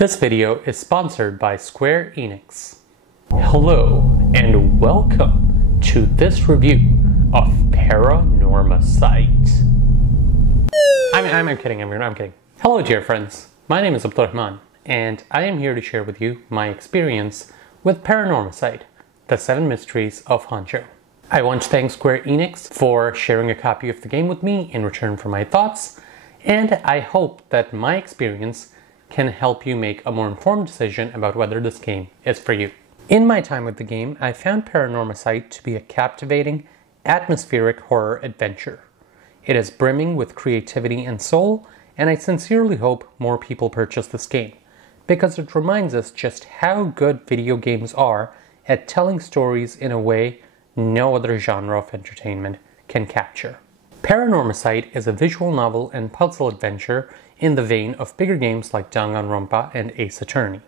This video is sponsored by Square Enix. Hello and welcome to this review of PARANORMASIGHT. I'm kidding, I'm kidding. Hello dear friends, my name is Abdurrahman and I am here to share with you my experience with PARANORMASIGHT, the Seven Mysteries of Honjo. I want to thank Square Enix for sharing a copy of the game with me in return for my thoughts, and I hope that my experience can help you make a more informed decision about whether this game is for you. In my time with the game, I found PARANORMASIGHT to be a captivating, atmospheric horror adventure. It is brimming with creativity and soul, and I sincerely hope more people purchase this game, because it reminds us just how good video games are at telling stories in a way no other genre of entertainment can capture. PARANORMASIGHT is a visual novel and puzzle adventure in the vein of bigger games like Danganronpa and Ace Attorney.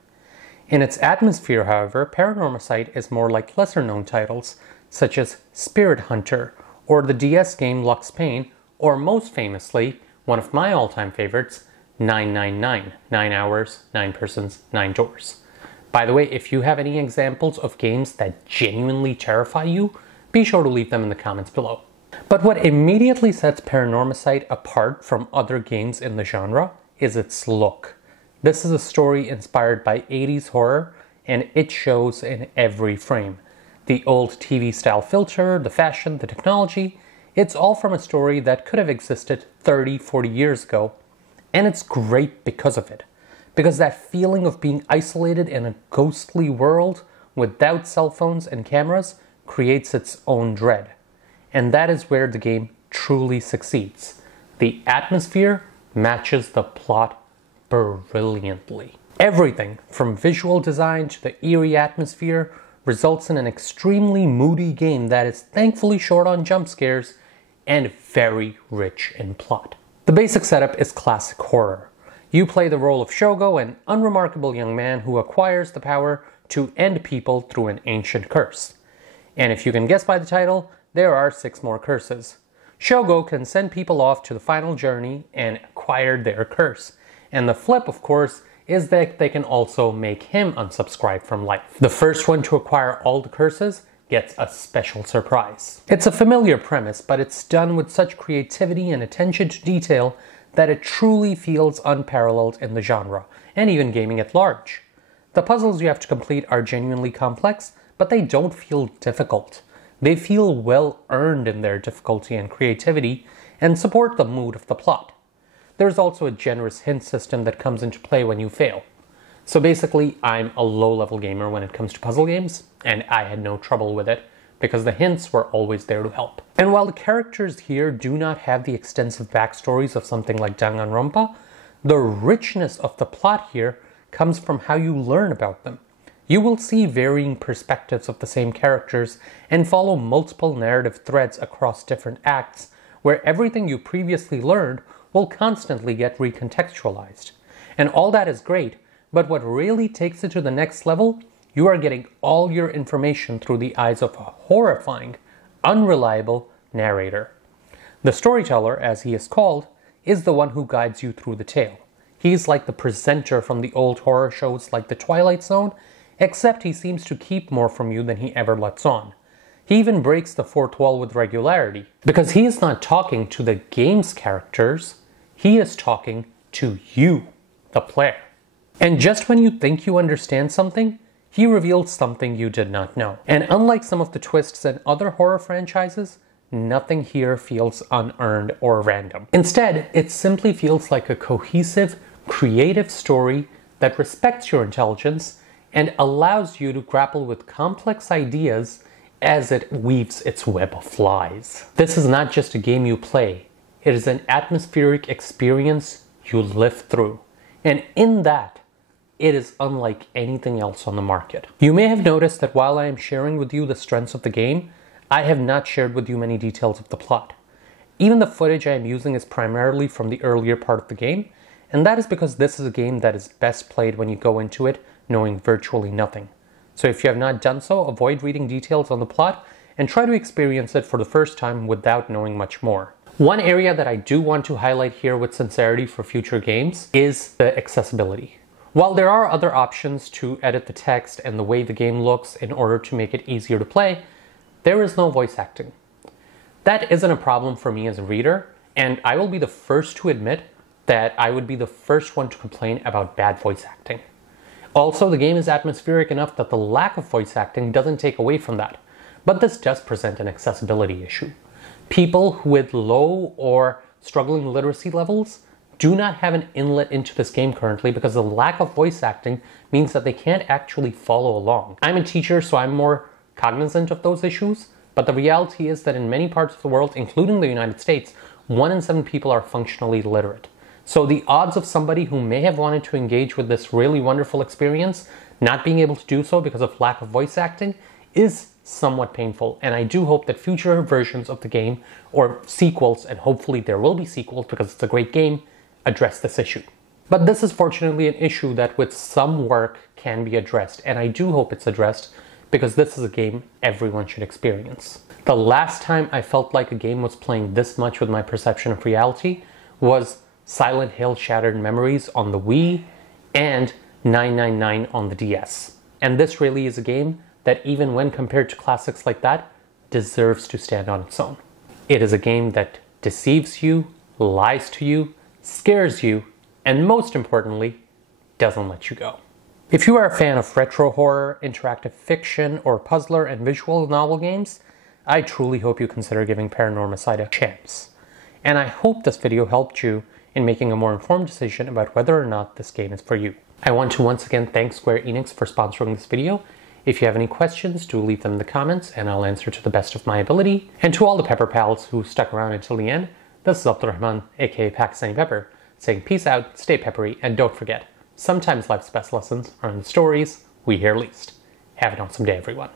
In its atmosphere, however, PARANORMASIGHT is more like lesser-known titles such as Spirit Hunter or the DS game Lux Payne, or most famously, one of my all-time favorites, 999, 9 hours, 9 persons, 9 doors. By the way, if you have any examples of games that genuinely terrify you, be sure to leave them in the comments below. But what immediately sets PARANORMASIGHT apart from other games in the genre is its look. This is a story inspired by 80s horror, and it shows in every frame. The old TV style filter, the fashion, the technology, it's all from a story that could have existed 30, 40 years ago, and it's great because of it. Because that feeling of being isolated in a ghostly world without cell phones and cameras creates its own dread. And that is where the game truly succeeds. The atmosphere matches the plot brilliantly. Everything from visual design to the eerie atmosphere results in an extremely moody game that is thankfully short on jump scares and very rich in plot. The basic setup is classic horror. You play the role of Shogo, an unremarkable young man who acquires the power to end people through an ancient curse. And if you can guess by the title, there are 6 more curses. Shogo can send people off to the final journey and acquire their curse. And the flip, of course, is that they can also make him unsubscribe from life. The first one to acquire all the curses gets a special surprise. It's a familiar premise, but it's done with such creativity and attention to detail that it truly feels unparalleled in the genre, and even gaming at large. The puzzles you have to complete are genuinely complex, but they don't feel difficult. They feel well earned in their difficulty and creativity, and support the mood of the plot. There's also a generous hint system that comes into play when you fail. So basically, I'm a low-level gamer when it comes to puzzle games, and I had no trouble with it, because the hints were always there to help. And while the characters here do not have the extensive backstories of something like Danganronpa, the richness of the plot here comes from how you learn about them. You will see varying perspectives of the same characters and follow multiple narrative threads across different acts, where everything you previously learned will constantly get recontextualized. And all that is great, but what really takes it to the next level, you are getting all your information through the eyes of a horrifying, unreliable narrator. The storyteller, as he is called, is the one who guides you through the tale. He's like the presenter from the old horror shows like The Twilight Zone, except he seems to keep more from you than he ever lets on. He even breaks the fourth wall with regularity, because he is not talking to the game's characters, he is talking to you, the player. And just when you think you understand something, he reveals something you did not know. And unlike some of the twists in other horror franchises, nothing here feels unearned or random. Instead, it simply feels like a cohesive, creative story that respects your intelligence and allows you to grapple with complex ideas as it weaves its web of lies. This is not just a game you play, it is an atmospheric experience you live through. And in that, it is unlike anything else on the market. You may have noticed that while I am sharing with you the strengths of the game, I have not shared with you many details of the plot. Even the footage I am using is primarily from the earlier part of the game, and that is because this is a game that is best played when you go into it knowing virtually nothing. So if you have not done so, avoid reading details on the plot and try to experience it for the first time without knowing much more. One area that I do want to highlight here with sincerity for future games is the accessibility. While there are other options to edit the text and the way the game looks in order to make it easier to play, there is no voice acting. That isn't a problem for me as a reader, and I will be the first to admit that I would be the first one to complain about bad voice acting. Also, the game is atmospheric enough that the lack of voice acting doesn't take away from that, but this does present an accessibility issue. People with low or struggling literacy levels do not have an inlet into this game currently because the lack of voice acting means that they can't actually follow along. I'm a teacher, so I'm more cognizant of those issues, but the reality is that in many parts of the world, including the United States, 1 in 7 people are functionally literate. So the odds of somebody who may have wanted to engage with this really wonderful experience not being able to do so because of lack of voice acting is somewhat painful, and I do hope that future versions of the game, or sequels, and hopefully there will be sequels because it's a great game, address this issue. But this is fortunately an issue that with some work can be addressed, and I do hope it's addressed because this is a game everyone should experience. The last time I felt like a game was playing this much with my perception of reality was Silent Hill Shattered Memories on the Wii and 999 on the DS. And this really is a game that, even when compared to classics like that, deserves to stand on its own. It is a game that deceives you, lies to you, scares you, and most importantly, doesn't let you go. If you are a fan of retro horror, interactive fiction, or puzzler and visual novel games, I truly hope you consider giving Paranormasight a chance. And I hope this video helped you in making a more informed decision about whether or not this game is for you. I want to once again thank Square Enix for sponsoring this video. If you have any questions, do leave them in the comments and I'll answer to the best of my ability. And to all the Pepper Pals who stuck around until the end, this is Abdurrahman, aka Pakistani Pepper, saying peace out, stay peppery, and don't forget, sometimes life's best lessons are in the stories we hear least. Have an awesome day, everyone.